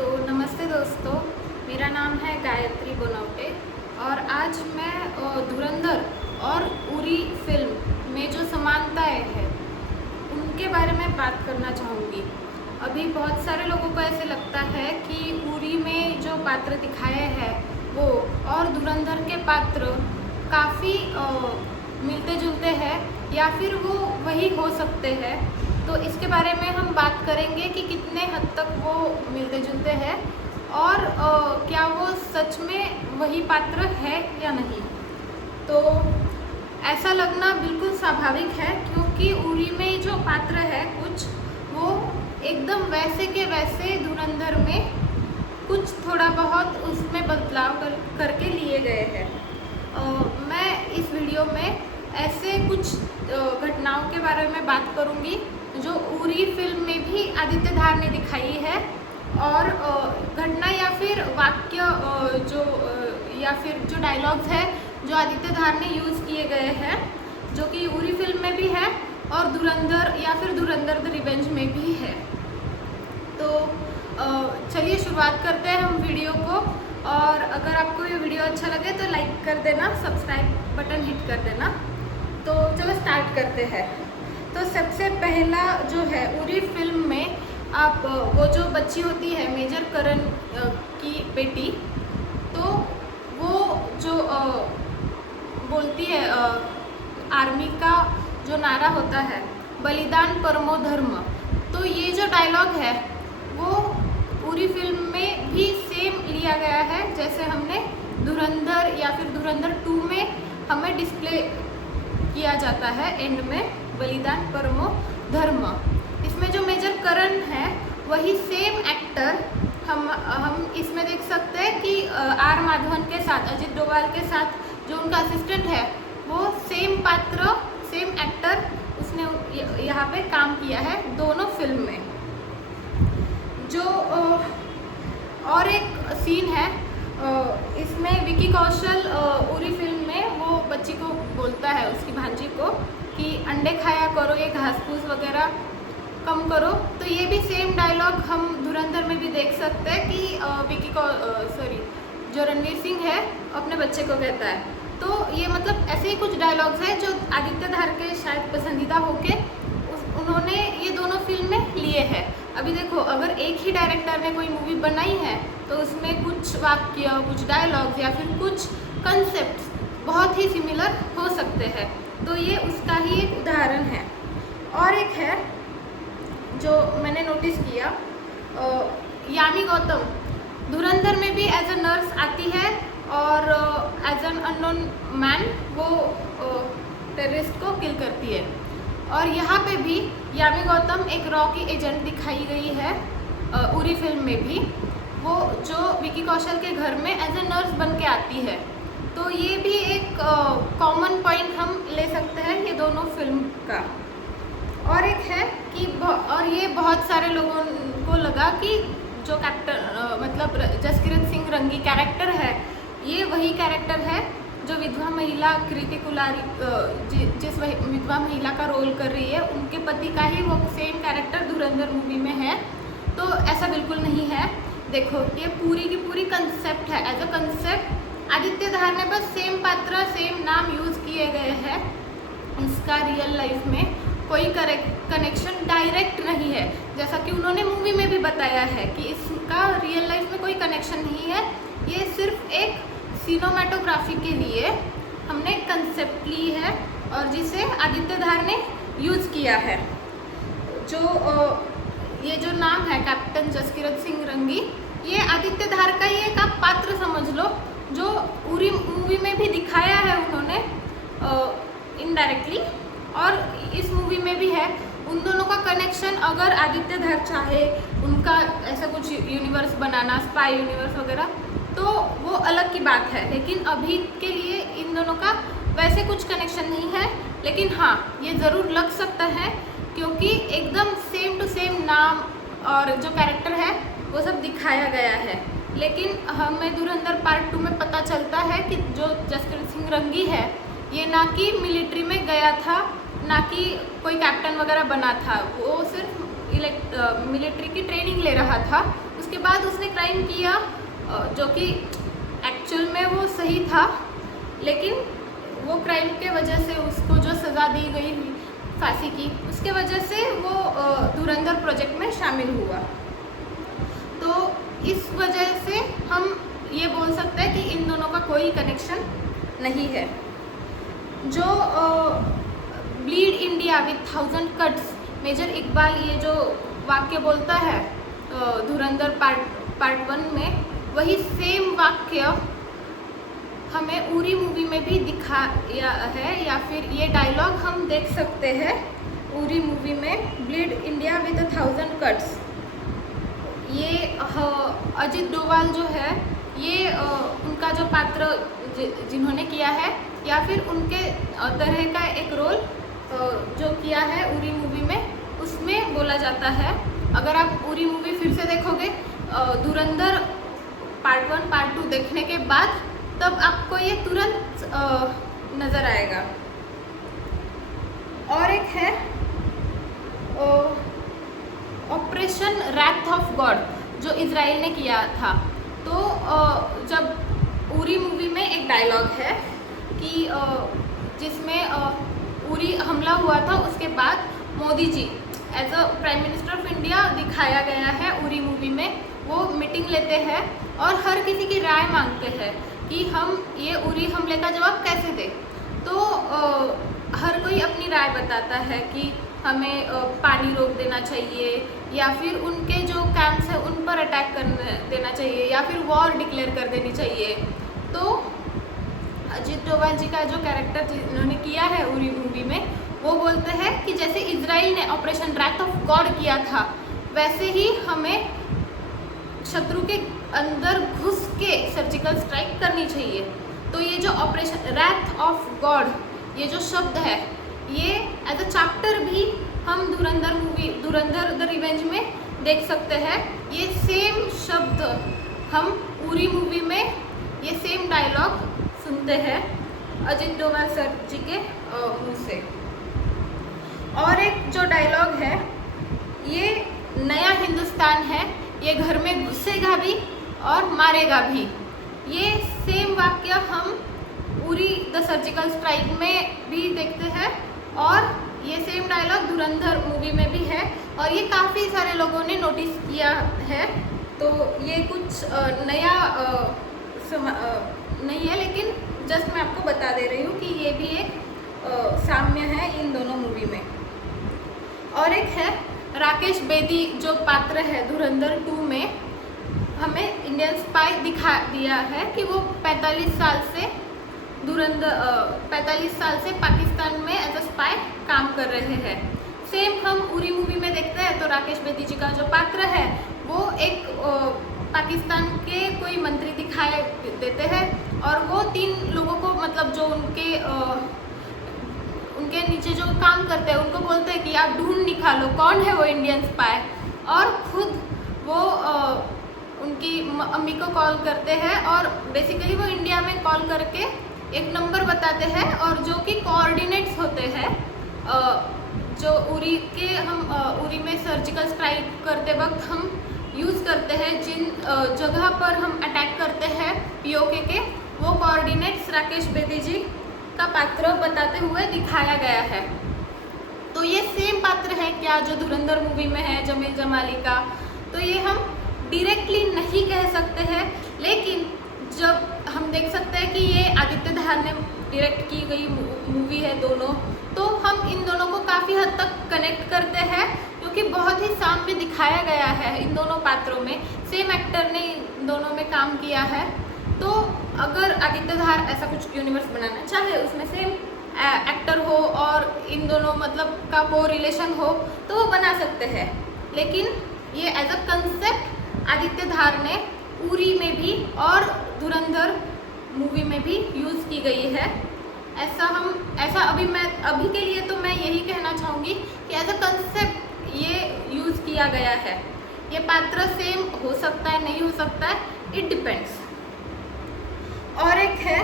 तो नमस्ते दोस्तों, मेरा नाम है गायत्री बनौटे और आज मैं धुरंधर और उरी फिल्म में जो समानताएं हैं उनके बारे में बात करना चाहूँगी। अभी बहुत सारे लोगों को ऐसे लगता है कि उरी में जो पात्र दिखाए हैं वो और धुरंधर के पात्र काफ़ी मिलते जुलते हैं या फिर वो वही हो सकते हैं। तो इसके बारे में हम बात करेंगे कि कितने हद तक वो मिलते जुलते हैं और क्या वो सच में वही पात्र है या नहीं। तो ऐसा लगना बिल्कुल स्वाभाविक है क्योंकि उरी में जो पात्र है कुछ वो एकदम वैसे के वैसे धुरंधर में कुछ थोड़ा बहुत उसमें बदलाव करके लिए गए हैं। मैं इस वीडियो में ऐसे कुछ घटनाओं के बारे में बात करूंगी जो उरी फिल्म में भी आदित्य धार ने दिखाई है और घटना या फिर वाक्य या फिर जो डायलॉग्स है जो आदित्य धार ने यूज़ किए गए हैं जो कि उरी फिल्म में भी है और धुरंधर या फिर धुरंधर द रिवेंज में भी है। तो चलिए शुरुआत करते हैं हम वीडियो को। और अगर आपको ये वीडियो अच्छा लगे तो लाइक कर देना, सब्सक्राइब बटन हिट कर देना। तो चलो स्टार्ट करते हैं। तो सबसे पहला जो है उरी फिल्म में आप वो जो बच्ची होती है मेजर करण की बेटी, तो वो जो बोलती है आर्मी का जो नारा होता है बलिदान परमो धर्म, तो ये जो डायलॉग है वो पूरी फिल्म में भी सेम लिया गया है जैसे हमने धुरंधर या फिर धुरंधर 2 में हमें डिस्प्ले किया जाता है एंड में बलिदान परमो धर्म। इसमें जो मेजर करण है वही सेम एक्टर हम इसमें देख सकते हैं कि आर माधवन के साथ, अजित डोभाल के साथ जो उनका असिस्टेंट है वो सेम पात्र सेम एक्टर उसने यहाँ पे काम किया है दोनों फिल्म में। जो और एक सीन है इसमें विकी कौशल उरी फिल्म में वो बच्ची को बोलता है उसकी भांजी को कि अंडे खाया करो, ये घास फूस वगैरह कम करो। तो ये भी सेम डायलॉग हम धुरंधर में भी देख सकते हैं कि जो रणवीर सिंह है अपने बच्चे को कहता है। तो ये मतलब ऐसे ही कुछ डायलॉग्स हैं जो आदित्य धार के शायद पसंदीदा होके उन्होंने ये दोनों फिल्म में लिए हैं। अभी देखो अगर एक ही डायरेक्टर ने कोई मूवी बनाई है तो उसमें कुछ वाक्य, कुछ डायलॉग्स या फिर कुछ कंसेप्ट्स बहुत ही सिमिलर हो सकते हैं। तो ये उसका ही एक उदाहरण है। और एक है जो मैंने नोटिस किया, यामी गौतम धुरंधर में भी एज अ नर्स आती है और एज एन अननोन मैन वो टेररिस्ट को किल करती है। और यहाँ पे भी यामी गौतम एक रॉ की एजेंट दिखाई गई है उरी फिल्म में भी, वो जो विकी कौशल के घर में एज ए नर्स बन के आती है। तो ये भी एक कॉमन पॉइंट हम ले सकते हैं ये दोनों फिल्म का। और एक है कि और ये बहुत सारे लोगों को लगा कि जो मतलब जसकीरत सिंह रंगी कैरेक्टर है ये वही कैरेक्टर है जो विधवा महिला कृति कुलारी जिस विधवा महिला का रोल कर रही है उनके पति का ही वो सेम कैरेक्टर धुरंधर मूवी में है। तो ऐसा बिल्कुल नहीं है। देखो ये पूरी की पूरी कंसेप्ट है, एज अ कंसेप्ट आदित्य धार ने बस सेम पात्र सेम नाम यूज़ किए गए हैं। इसका रियल लाइफ में कोई कनेक्शन डायरेक्ट नहीं है, जैसा कि उन्होंने मूवी में भी बताया है कि इसका रियल लाइफ में कोई कनेक्शन नहीं है। ये सिर्फ एक सिनेमेटोग्राफी के लिए हमने कंसेप्ट ली है और जिसे आदित्य धार ने यूज़ किया है। जो ये जो नाम है कैप्टन जसकीरत सिंह रंगी, ये आदित्य धार का ही एक आप पात्र समझ लो जो उरी मूवी में भी दिखाया है उन्होंने इनडायरेक्टली और इस मूवी में भी है। उन दोनों का कनेक्शन अगर आदित्य धार चाहे उनका ऐसा कुछ यूनिवर्स बनाना, स्पाई यूनिवर्स वगैरह, तो वो अलग की बात है। लेकिन अभी के लिए इन दोनों का वैसे कुछ कनेक्शन नहीं है। लेकिन हाँ ये ज़रूर लग सकता है क्योंकि एकदम सेम टू सेम नाम और जो कैरेक्टर है वो सब दिखाया गया है। लेकिन हमें धुरंधर पार्ट 2 में पता चलता है कि जो जसकीरत सिंह रंगी है ये ना कि मिलिट्री में गया था, ना कि कोई कैप्टन वगैरह बना था, वो सिर्फ मिलिट्री की ट्रेनिंग ले रहा था। उसके बाद उसने क्राइम किया जो कि एक्चुअल में वो सही था, लेकिन वो क्राइम के वजह से उसको जो सज़ा दी गई फांसी की, उसके वजह से वो धुरंधर प्रोजेक्ट में शामिल हुआ। तो इस वजह से हम ये बोल सकते हैं कि इन दोनों का कोई कनेक्शन नहीं है। जो bleed India with 1000 cuts, major Iqbal ये जो वाक्य बोलता है धुरंधर पार्ट 1 में, वही सेम वाक्य हमें उरी मूवी में भी दिखाया है, या फिर ये डायलॉग हम देख सकते हैं उरी मूवी में, ब्लीड इंडिया विद 1000 कट्स। ये अजित डोभाल जो है, ये उनका जो पात्र जिन्होंने किया है, या फिर उनके तरह का एक रोल जो किया है उरी मूवी में, उसमें बोला जाता है। अगर आप उरी मूवी फिर से देखोगे धुरंधर पार्ट 1 पार्ट 2 देखने के बाद, तब आपको ये तुरंत नज़र आएगा। और एक है ऑपरेशन रैथ ऑफ गॉड, जो इजराइल ने किया था। तो जब उरी मूवी में एक डायलॉग है कि जिसमें उरी हमला हुआ था, उसके बाद Modi ji as a prime minister of India दिखाया गया है उरी मूवी में। वो मीटिंग लेते हैं और हर किसी की राय मांगते हैं कि हम ये उरी हमले का जवाब कैसे दें। तो हर कोई अपनी राय बताता है कि हमें पानी रोक देना चाहिए, या फिर उनके जो कैंप्स हैं उन पर अटैक कर देना चाहिए, या फिर वॉर डिक्लेयर कर देनी चाहिए। तो अजित डोभाल जी का जो कैरेक्टर जिन्होंने किया है उरी मूवी में, वो बोलते हैं कि जैसे इजराइल ने ऑपरेशन रैथ ऑफ गॉड किया था, वैसे ही हमें शत्रु के अंदर घुस के सर्जिकल स्ट्राइक करनी चाहिए। तो ये जो ऑपरेशन रैथ ऑफ गॉड, ये जो शब्द है, ये एज अ चैप्टर भी हम धुरंधर मूवी धुरंधर द रिवेंज में देख सकते हैं। ये सेम शब्द हम उरी मूवी में ये सेम डायलॉग सुनते हैं अजित डोभाल सर जी के मुँह से। और एक जो डायलॉग है, ये नया हिंदुस्तान है, ये घर में घुसेगा भी और मारेगा भी। ये सेम वाक्य हम उरी द सर्जिकल स्ट्राइक में भी देखते हैं, और ये सेम डायलॉग धुरंधर मूवी में भी है, और ये काफ़ी सारे लोगों ने नोटिस किया है। तो ये कुछ नया नहीं है, लेकिन जस्ट मैं आपको बता दे रही हूँ कि ये भी एक साम्य है इन दोनों मूवी में। और एक है राकेश बेदी, जो पात्र है धुरंधर 2 में, हमें इंडियन स्पाई दिखा दिया है कि वो 45 साल से पाकिस्तान में एज अ स्पाई काम कर रहे हैं। सेम हम उरी मूवी में देखते हैं तो राकेश बेदी जी का जो पात्र है, वो एक पाकिस्तान के कोई मंत्री दिखाई देते हैं, और वो 3 लोगों को, मतलब जो उनके नीचे जो काम करते हैं, उनको बोलते हैं कि आप ढूंढ निकालो कौन है वो इंडियन स्पाई, और खुद वो उनकी अम्मी को कॉल करते हैं, और बेसिकली वो इंडिया में कॉल करके एक नंबर बताते हैं, और जो कि कोऑर्डिनेट्स होते हैं जो उरी के हम उरी में सर्जिकल स्ट्राइक करते वक्त हम यूज़ करते हैं, जिन जगह पर हम अटैक करते हैं पीओके के, वो कोऑर्डिनेट्स राकेश बेदी जी का पात्र बताते हुए दिखाया गया है। तो ये सेम पात्र है क्या जो धुरंधर मूवी में है जमील जमाली का? तो ये हम डायरेक्टली नहीं कह सकते हैं, लेकिन जब हम देख सकते हैं कि ये आदित्य धार ने डायरेक्ट की गई मूवी है दोनों, तो हम इन दोनों को काफ़ी हद तक कनेक्ट करते हैं, क्योंकि बहुत ही सामने दिखाया गया है इन दोनों पात्रों में। सेम एक्टर ने इन दोनों में काम किया है। तो अगर आदित्य धार ऐसा कुछ यूनिवर्स बनाना चाहे, उसमें सेम एक्टर हो और इन दोनों मतलब का वो रिलेशन हो, तो वो बना सकते हैं। लेकिन ये एज अ कंसेप्ट आदित्य धार ने उरी में भी और धुरंधर मूवी में भी यूज़ की गई है। ऐसा अभी के लिए तो मैं यही कहना चाहूँगी कि एज अ कंसेप्ट ये यूज़ किया गया है। ये पात्र सेम हो सकता है, नहीं हो सकता है, इट डिपेंड्स। और एक है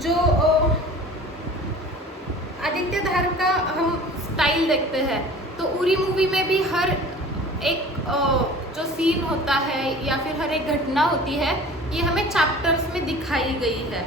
जो आदित्य धार का हम स्टाइल देखते हैं, तो उरी मूवी में भी हर एक जो सीन होता है या फिर हर एक घटना होती है, ये हमें चैप्टर्स में दिखाई गई है।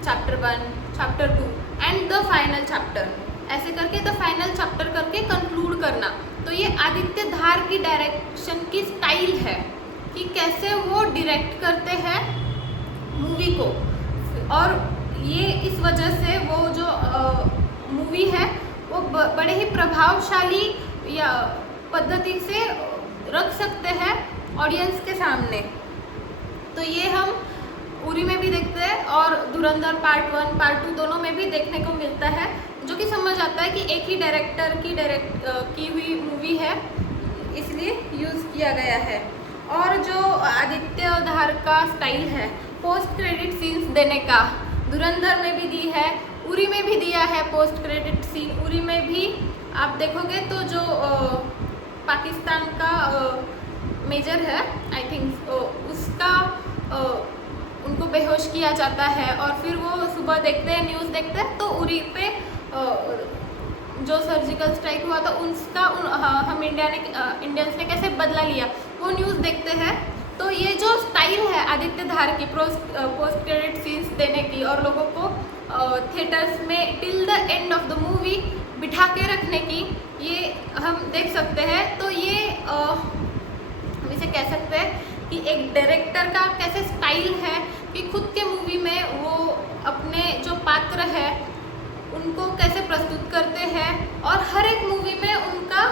Chapter 1, chapter 2 and the final chapter, ऐसे करके द फाइनल चैप्टर करके कंक्लूड करना। तो ये आदित्य धार की डायरेक्शन की स्टाइल है कि कैसे वो डायरेक्ट करते हैं मूवी को, और ये इस वजह से वो जो मूवी है वो बड़े ही प्रभावशाली या पद्धति से रख सकते हैं ऑडियंस के सामने। तो ये हम उरी में भी देखते हैं और धुरंधर पार्ट 1 पार्ट 2 दोनों में भी देखने को मिलता है, जो कि समझ आता है कि एक ही डायरेक्टर की हुई मूवी है, इसलिए यूज़ किया गया है। और जो आदित्य धार का स्टाइल है पोस्ट क्रेडिट सीन्स देने का, धुरंधर में भी दी है, उरी में भी दिया है पोस्ट क्रेडिट सीन। उरी में भी आप देखोगे तो जो पाकिस्तान का मेजर है, आई थिंक उसका उनको बेहोश किया जाता है और फिर वो सुबह देखते हैं, न्यूज़ देखते हैं, तो उरी पे जो सर्जिकल स्ट्राइक हुआ था उसका हम इंडियंस ने कैसे बदला लिया वो न्यूज़ देखते हैं। तो ये जो स्टाइल है आदित्य धार की पोस्ट क्रेडिट सीन्स देने की और लोगों को थिएटर्स में till the end of the movie बिठा के रखने की, ये हम देख सकते हैं। तो ये हम इसे कह सकते हैं कि एक डायरेक्टर का कैसे स्टाइल है कि खुद के मूवी में वो अपने जो पात्र है उनको कैसे प्रस्तुत करते हैं और हर एक मूवी में उनका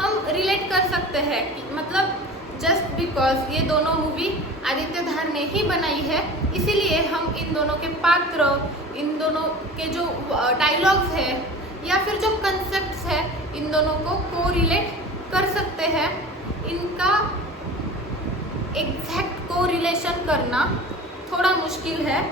हम रिलेट कर सकते हैं। मतलब जस्ट बिकॉज ये दोनों मूवी आदित्य धार ने ही बनाई है, इसीलिए हम इन दोनों के पात्र, इन दोनों के जो डायलॉग्स है या फिर जो कंसेप्ट्स है, इन दोनों को कोरिलेट कर सकते हैं। इनका एग्जैक्ट कोरिलेशन करना थोड़ा मुश्किल है,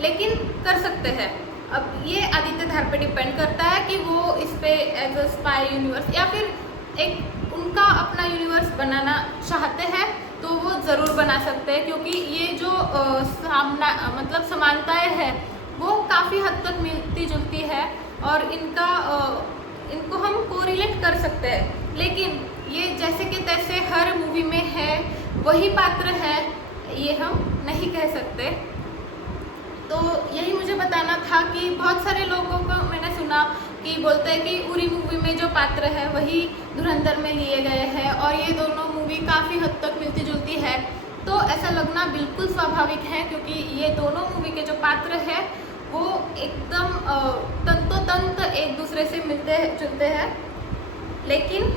लेकिन कर सकते हैं। अब ये आदित्य धार पे डिपेंड करता है कि वो इस पे एज अ स्पाई यूनिवर्स या फिर एक उनका अपना यूनिवर्स बनाना चाहते हैं तो वो ज़रूर बना सकते हैं, क्योंकि ये जो मतलब समानताएं हैं वो काफ़ी हद तक मिलती जुलती है और इनको हम कोरिलेट कर सकते हैं। लेकिन ये जैसे कि तैसे हर मूवी में है, वही पात्र है, ये हम नहीं कह सकते। तो यही मुझे बताना था कि बहुत सारे लोगों को मैंने सुना कि बोलते हैं कि उरी मूवी में जो पात्र है वही धुरंधर में लिए गए हैं और ये दोनों मूवी काफ़ी हद तक मिलती जुलती है। तो ऐसा लगना बिल्कुल स्वाभाविक है, क्योंकि ये दोनों मूवी के जो पात्र हैं वो एकदम तंतोतंत एक दूसरे से मिलते जुलते हैं। लेकिन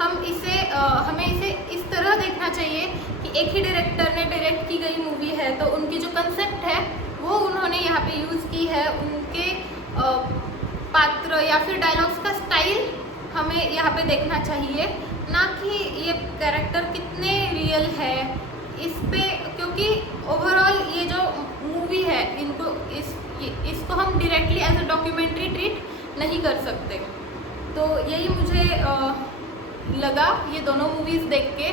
हमें इसे इस तरह देखना चाहिए कि एक ही डायरेक्टर ने डायरेक्ट की गई मूवी है, तो उनकी जो कंसेप्ट है वो उन्होंने यहाँ पे यूज़ की है। उनके पात्र या फिर डायलॉग्स का स्टाइल हमें यहाँ पे देखना चाहिए, ना कि ये कैरेक्टर कितने रियल है इस पे, क्योंकि ओवरऑल ये जो मूवी है इसको हम directly as a documentary treat नहीं कर सकते। तो यही मुझे लगा ये दोनों मूवीज़ देख के।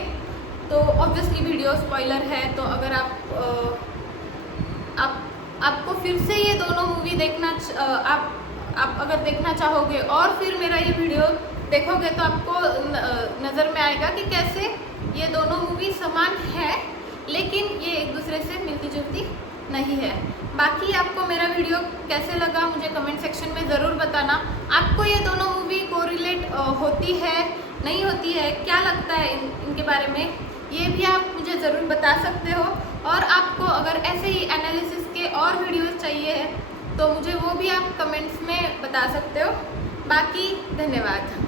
तो ऑब्वियसली वीडियो स्पॉइलर है, तो अगर आपको फिर से ये दोनों मूवी देखना आप अगर देखना चाहोगे और फिर मेरा ये वीडियो देखोगे तो आपको नज़र में आएगा कि कैसे ये दोनों मूवी समान है, लेकिन ये एक दूसरे से मिलती जुलती नहीं है। बाकी आपको मेरा वीडियो कैसे लगा मुझे कमेंट सेक्शन में ज़रूर बताना। आपको ये दोनों मूवी कोरिलेट होती है, नहीं होती है, क्या लगता है इनके बारे में, ये भी आप मुझे ज़रूर बता सकते हो। और आपको अगर ऐसे ही एनालिसिस के और वीडियोस चाहिए तो मुझे वो भी आप कमेंट्स में बता सकते हो। बाकी धन्यवाद।